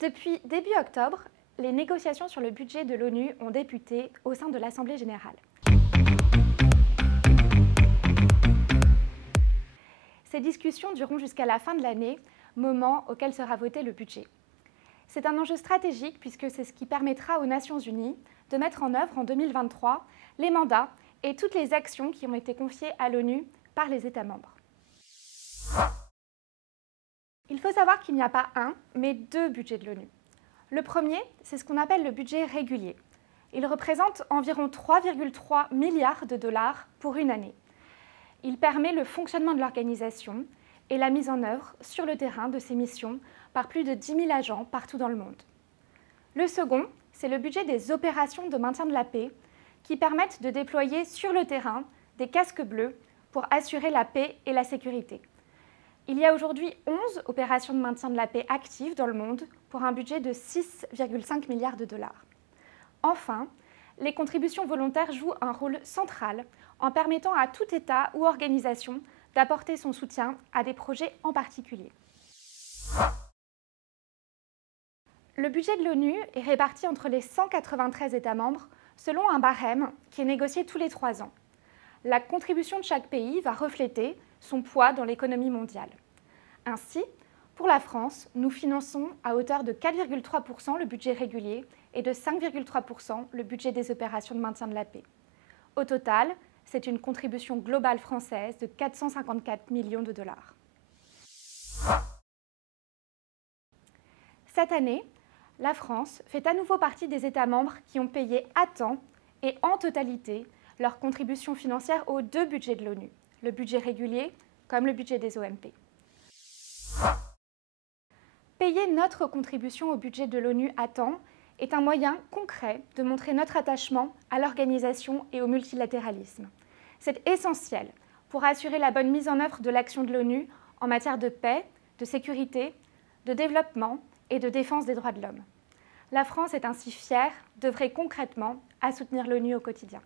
Depuis début octobre, les négociations sur le budget de l'ONU ont débuté au sein de l'Assemblée générale. Ces discussions dureront jusqu'à la fin de l'année, moment auquel sera voté le budget. C'est un enjeu stratégique puisque c'est ce qui permettra aux Nations Unies de mettre en œuvre en 2023 les mandats et toutes les actions qui ont été confiées à l'ONU par les États membres. Il faut savoir qu'il n'y a pas un, mais deux budgets de l'ONU. Le premier, c'est ce qu'on appelle le budget régulier. Il représente environ 3,3 milliards de dollars pour une année. Il permet le fonctionnement de l'organisation et la mise en œuvre sur le terrain de ses missions par plus de 10 000 agents partout dans le monde. Le second, c'est le budget des opérations de maintien de la paix qui permettent de déployer sur le terrain des casques bleus pour assurer la paix et la sécurité. Il y a aujourd'hui 11 opérations de maintien de la paix actives dans le monde pour un budget de 6,5 milliards de dollars. Enfin, les contributions volontaires jouent un rôle central en permettant à tout État ou organisation d'apporter son soutien à des projets en particulier. Le budget de l'ONU est réparti entre les 193 États membres selon un barème qui est négocié tous les 3 ans. La contribution de chaque pays va refléter son poids dans l'économie mondiale. Ainsi, pour la France, nous finançons à hauteur de 4,3% le budget régulier et de 5,3% le budget des opérations de maintien de la paix. Au total, c'est une contribution globale française de 454 millions de dollars. Cette année, la France fait à nouveau partie des États membres qui ont payé à temps et en totalité leur contribution financière aux deux budgets de l'ONU, le budget régulier comme le budget des OMP. Payer notre contribution au budget de l'ONU à temps est un moyen concret de montrer notre attachement à l'organisation et au multilatéralisme. C'est essentiel pour assurer la bonne mise en œuvre de l'action de l'ONU en matière de paix, de sécurité, de développement et de défense des droits de l'homme. La France est ainsi fière d'œuvrer concrètement à soutenir l'ONU au quotidien.